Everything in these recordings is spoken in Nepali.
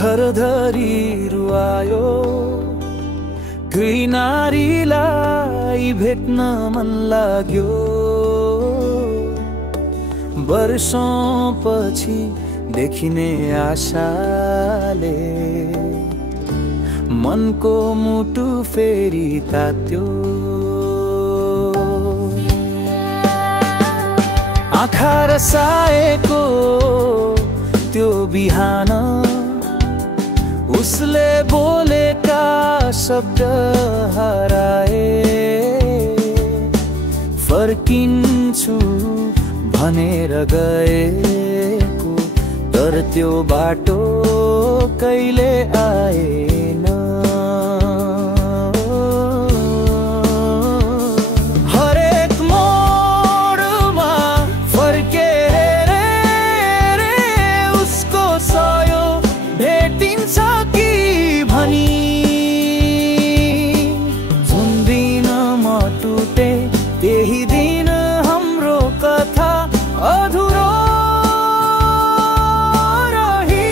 धरधरी रुवायो दुई नारीलाई भेट्न मन लाग्यो वर्षौंपछि देखिने आशाले मनको मुटु फेरि तात्यो आँखा रसाएको त्यो बिहान उसले बोलेका शब्द हराए फर्किन्छु भनेर गएको तर त्यो बाटो कहिले आएन हरेक मोडमा फर्केर उसको सयो भेटिन्छ जुन दिन म टुटे त्यही दिन हाम्रो कथा अधुरो रही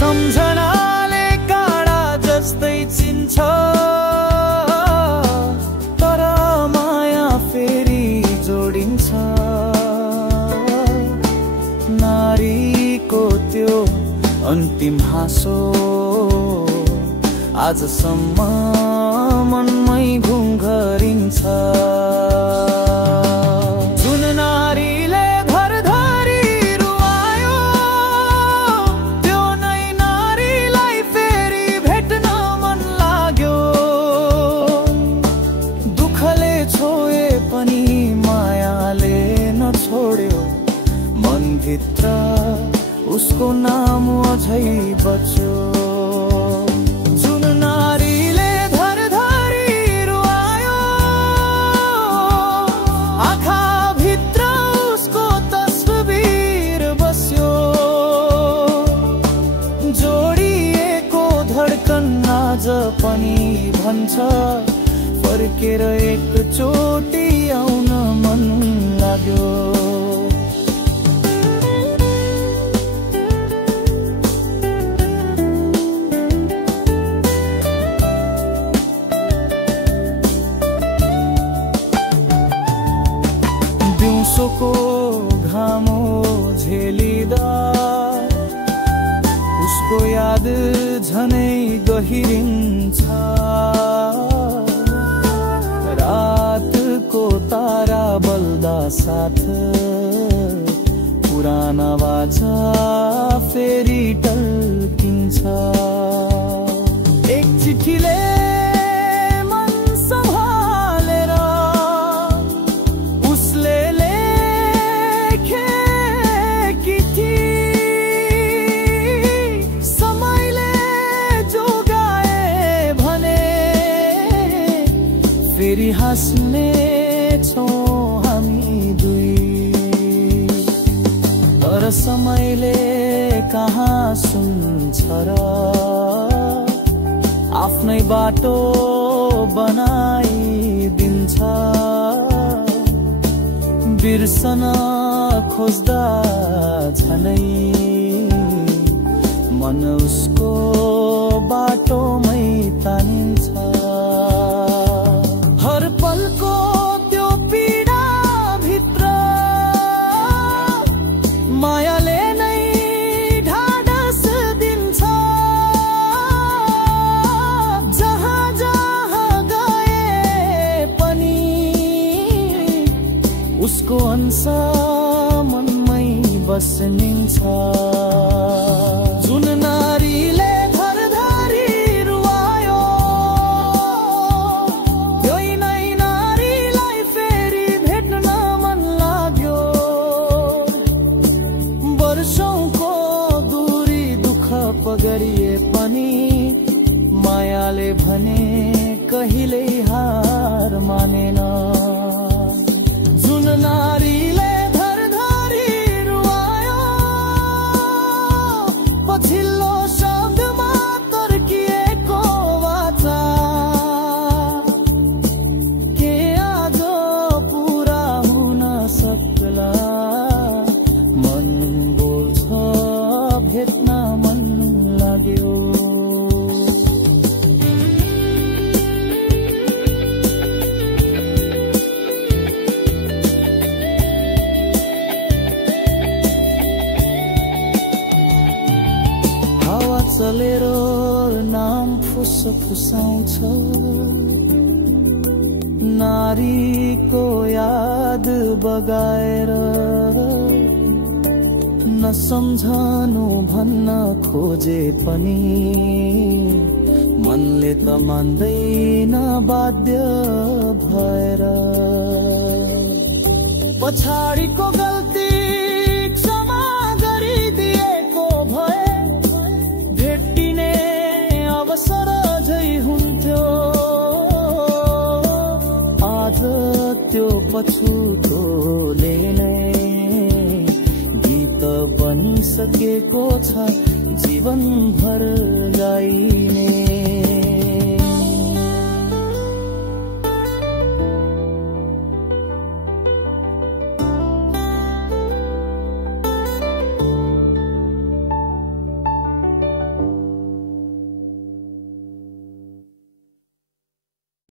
सम्झनाले काँडा जस्तै चिन्छ तर माया फेरि जोडिन्छ नारीको त्यो अन्तिम हाँसो आजसम्म मनमै घुङ्घरिन्छ जुन नारीले धरधरी रुवायो त्यो नै नारीलाई फेरि भेट्न मन लाग्यो दुःखले छोए पनि मायाले नछोड्यो मनभित्र उसको नाम अझै बच्यो जुन नारीले धरधरी रुवायो आँखाभित्र उसको तस्बिर बस्यो जोडिएको धड्कन आज पनि भन्छ फर्केर एकचोटि आउन मन लाग्यो दिउँसोको घामो झेलिँदा उसको याद झनै गहिरिन्छ रातको तारा बल्दा साथ पुराना बाजा फेरि टल्किन्छ एक चिठीले फेरि हाँस्ने छौँ हामी दुई तर समयले कहाँ सुन्छ र आफ्नै बाटो बनाइदिन्छ बिर्सन खोज्दा झनै मन उसको बाटोमै तानिन्छ हर पलको त्यो पीडा भित्र मायाले नै ढाडस दिन्छ जहाँ जहाँ गए पनि उसको अंश मनमै बस्निन्छ जुन नारीले धरधरी रुवायो त्यै नै मानेन। जुन नारीले धरधरी रुवायो पछिल्लो शब्दमा तर्किएको वाचा, के आज पूरा हुन सक्ला? मन बोल्छ भेट्न मन लाग्यो। हावा चलेर नाम फुसफुसाउँछ, नारीको याद बगाएर। नसम्झनु भन्न खोजे पनि मनले त मान्दैन बाध्य भएर। पछाडिको गल्ती क्षमा गरिदिएको भए भेटिने अवसर झै हुन्थ्यो। आज त्यो पछुतोले नै गीत बनिसकेको छ जीवनभर गाइने।